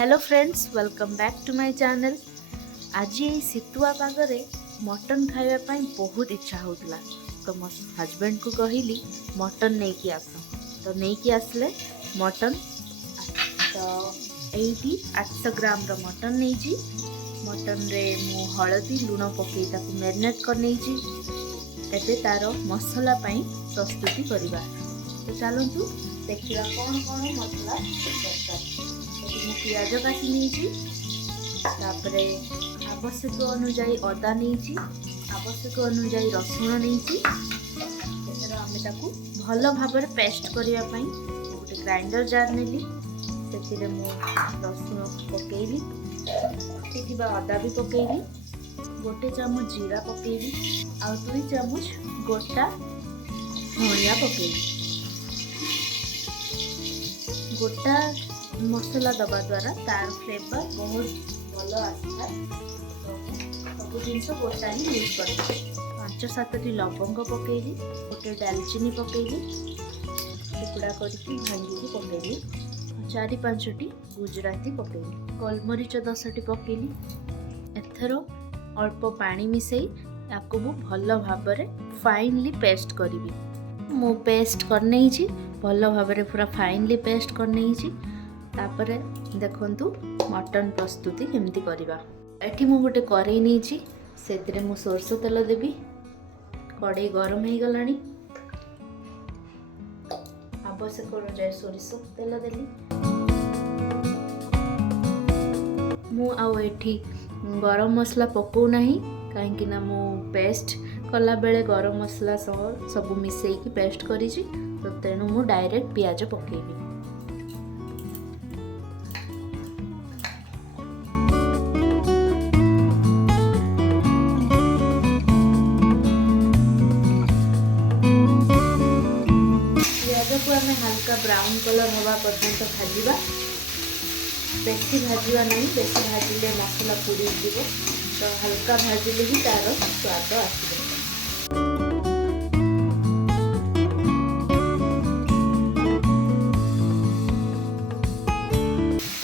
Hello friends, welcome back to my channel. आज ये शीतुआ पागरे mutton खाइबा बहुत इच्छा होता, तो मो हस्बैंड को कहली मटन नहीं कि आस, तो नहीं कि आसले मटन। तो यही 800 ग्राम रो मटन नहीं। मटन रे मु हलदी लुण पकई ताकू मैरिनेट कर नहीं। एबे तार मसला पाई प्रस्तुति करवा। तो चलतु देखा कौन कौन मसला दरकार। पियाज काटी नहीं, आवश्यक अनुजाई अदा नहीं, आवश्यक अनुजाई रसुण नहीं। आम भल भाव पेस्ट करने गोटे ग्राइंडर जार नेली। से रसुण पकेली, अदा भी पकेली, गोटे चामच जीरा पकेली, आ 2 चामच गोटा धनिया पकेली। गोटा मसला दबा द्वारा तार फ्लेवर बहुत भल आसा। सब जिन गोटा ही यूज कर 5-7टी लवंग पकेली, गोटे दालचीनी पकेली, टुकड़ा करके भांगी पकेली, 4-5टी गुजराती पकेली, गोलमरीच 10टी पकेली। एथर अल्प पानी मिसई आपको भल भाव फाइनली पेस्ट करी। मु पेस्ट करने भल भाव पूरा फाइनली पेस्ट करने। तापरे देखंतु मटन प्रस्तुति केमती करवा। एठी मु गोटे कड़ई नहीं, से मु सोरष तेल देवी। कड़ई गरम हो गलानी, आवश्यक अनुसार सोरिष तेल देली। मु आउ एठी गरम मसला पकौ नहीं, कहीं मु पेस्ट कला बेले गरम मसला सह सब मिसेकी पेस्ट करी। तो तेणु मु डायरेक्ट पियाज पकेबी। को आम हल्का ब्राउन कलर हवा पर्यंत भाजवा। बेसी भाजवा नहीं, बेसी भाजिले मसला पूरी जीव, तो हल्का भाजिले ही तार स्वाद आसो।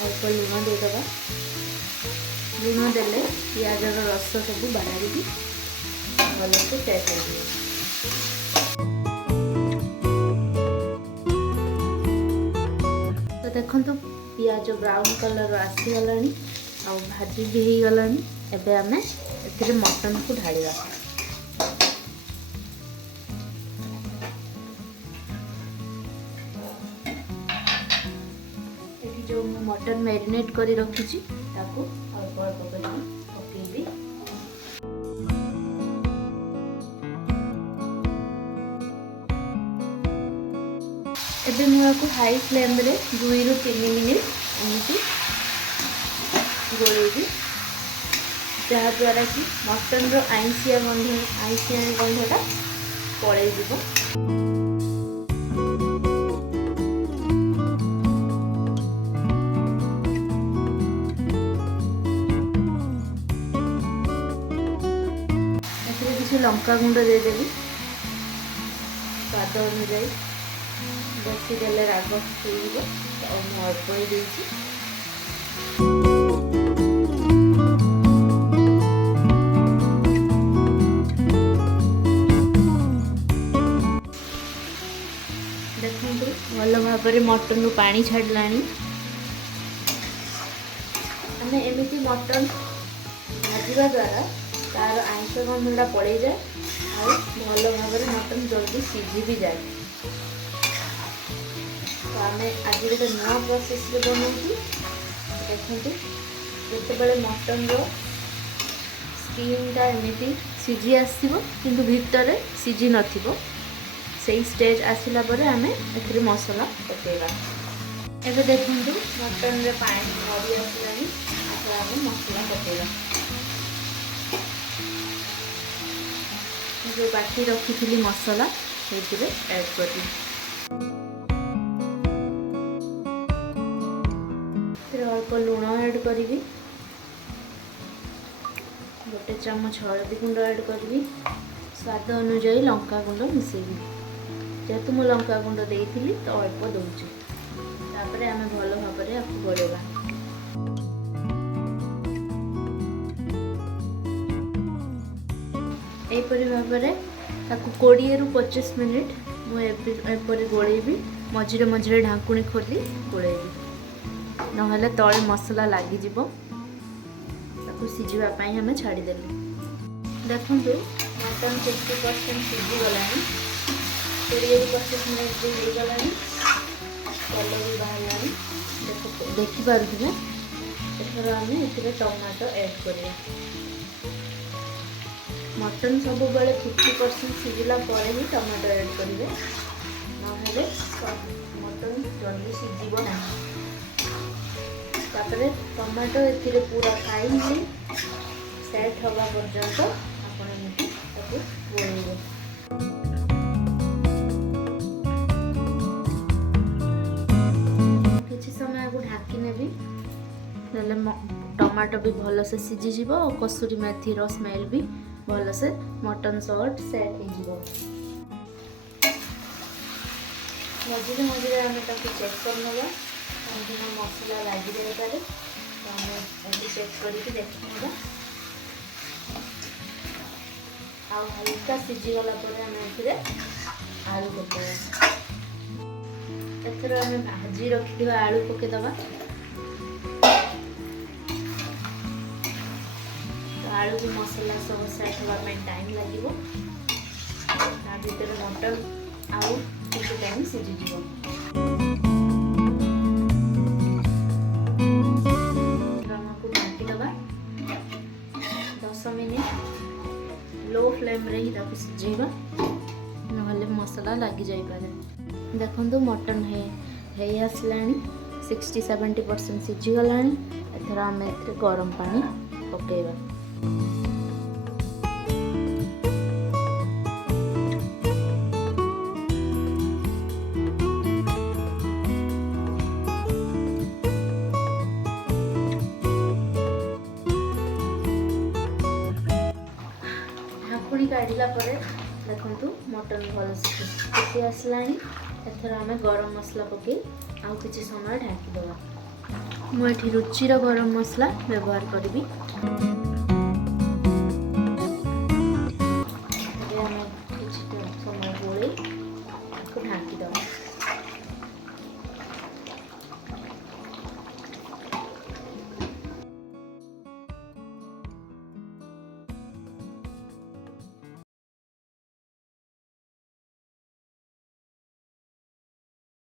अल्प लुण देदबा। लुण देले पियाज रस सब बाहर भल से पेस्ट हो। देखो पियाज ब्राउन कलर आसीगला, भाजी भी हो गला। एबे आमे एथिरे मटन को ढालिबा। एठी जो मटन मैरिनेट करी रखिछि ताको अल्प अल्प करी पकेबी। एबे मुझे हाई फ्लेम रे 2-3 मिनिट एमती गोलेबी, जहाद्वारा कि मटन रो आइंसिया गंधटा पलैज। किसी लंका गुंड देदेवी स्वाद अनुजाई। बेसी देले राग हो, अल्प ही देती। देखो भल भाव मटन रू पानी छाड़ला। आम एमती मटन भाजवा द्वारा तार आइंस गंधटा पड़े जाए, भल भाव मटन जल्दी सीझी भी जाए। तो आम आज गोटे नुआ प्रोसेस बनाऊँ। देखते जिते मटन रो स्किनटा एमती सीझी आसो किंतु भितर सीझी नथिबो, से स्टेज आसला परे आमे एथिरे मसला पकेबा। एबे देखंतु मटन रे पानी मरी आसलानी, आसला आमे मसला पकेबा। जो बाटी रखी मसला से ऐड कर अल्प लुण ऐड करी, गोटे चामच हलदी गुंड ऐड करी, स्वाद अनुजाई लंका गुंड मिसेबी। जेहेतु मु लंका गुंड देइथिली तो अल्प दउची। तापरे आमे भल भाव आपको गोलेबा। ଏହିପରି ଭାବରେ ତାକୁ 20 ରୁ 25 ମିନିଟ୍ ମୁଁ ଏପରି ଗୋଳେଇବି। ମଝିରେ ମଝିରେ ଢାଙ୍କୁଣୀ ଖୋଲି ଗୋଳେଇବି, ନହେଲେ ତଳେ ମସଲା ଲାଗିଯିବ। ତାକୁ ସିଝିବା ପାଇଁ ଆମେ ଛାଡ଼ିଦେଲୁ। ଦେଖନ୍ତୁ ମଟନ୍ 50% ସିଝିଗଲାଣି। 20 ରୁ 25 ମିନିଟ୍ ବି ହେଇଗଲାଣି। କଲର୍ ବି ବାହାରିଲାଣି, ଦେଖିପାରୁଥିବେ। ଏଥର ଆମେ ଏଥିରେ ଟମାଟୋ ଆଡ଼୍ କରିବା। ମଟନ୍ ସବୁବେଳେ 50% ସିଝିଲା ପରେ ହିଁ ଟମାଟୋ ଆଡ଼୍ କରିବେ, ନହେଲେ ମଟନ୍ ଜଲ୍ଦି ସିଝିବ ନାହିଁ। ତାପରେ ଟମାଟୋ ଏଥିରେ ପୁରା ଫାଇନଲି ସେଟ୍ ହେବା ପର୍ଯ୍ୟନ୍ତ ଆପଣ ଏମିତି ତାକୁ ଗୋଳେଇବେ। କିଛି ସମୟକୁ ଢାଙ୍କି ନେବି, ହେଲେ ଟମାଟୋ ବି ଭଲସେ ସିଝିଯିବ ଆଉ କସୁରୀ ମେଥିର ସ୍ମେଲ୍ ବି ଭଲସେ ମଟନ୍ ସହ ସେଟ୍ ହେଇଯିବ। ମଝିରେ ମଝିରେ ଆମେ ତାକୁ ଚେକ୍ କରିନେବା, କାହିଁକିନା ମସଲା ଲାଗିଯାଇପାରେ। ତ ଆମେ ଏମିତି ଚେକ୍ କରିକି ଦେଖିନେବା। ଆଉ ହାଲକା ସିଝିଗଲା ପରେ ଆମେ ଏଥିରେ ଆଳୁ ପକାଇବା। ଏଥର ଆମେ ଭାଜି ରଖିଥିବା ଆଳୁ ପକାଇଦେବା। ଆଳୁକୁ ମସଲା ସହ ସେଟ୍ ହେବା ପାଇଁ ଟାଇମ୍ ଲାଗିବ। ତା ଭିତରେ ମଟନ୍ ଆଉ କିଛି ଟାଇମ୍ ସିଝିଯିବ। ଆମକୁ ଢାଙ୍କିଦେବା 10 ମିନିଟ୍। ଲୋ ଫ୍ଲେମ୍ରେ ହିଁ ତାକୁ ସିଝେଇବା, ନହେଲେ ମସଲା ଲାଗିଯାଇପାରେ। ଦେଖନ୍ତୁ ମଟନ୍ ହେଇ ଆସିଲାଣି, 60-70% ସିଝିଗଲାଣି। ଏଥର ଆମେ ଏଥିରେ ଗରମ ପାଣି ପକାଇବା। ଢାଙ୍କୁଣୀ କାଢ଼ିଲା ପରେ ଦେଖନ୍ତୁ ମଟନ୍ ଭଲସେ ଫୁଟି ଆସିଲାଣି। ଏଥର ଆମେ ଗରମ ମସଲା ପକାଇ ଆଉ କିଛି ସମୟ ଢାଙ୍କିଦେବା। ମୁଁ ଏଠି ରୁଚିର ଗରମ ମସଲା ବ୍ୟବହାର କରିବି।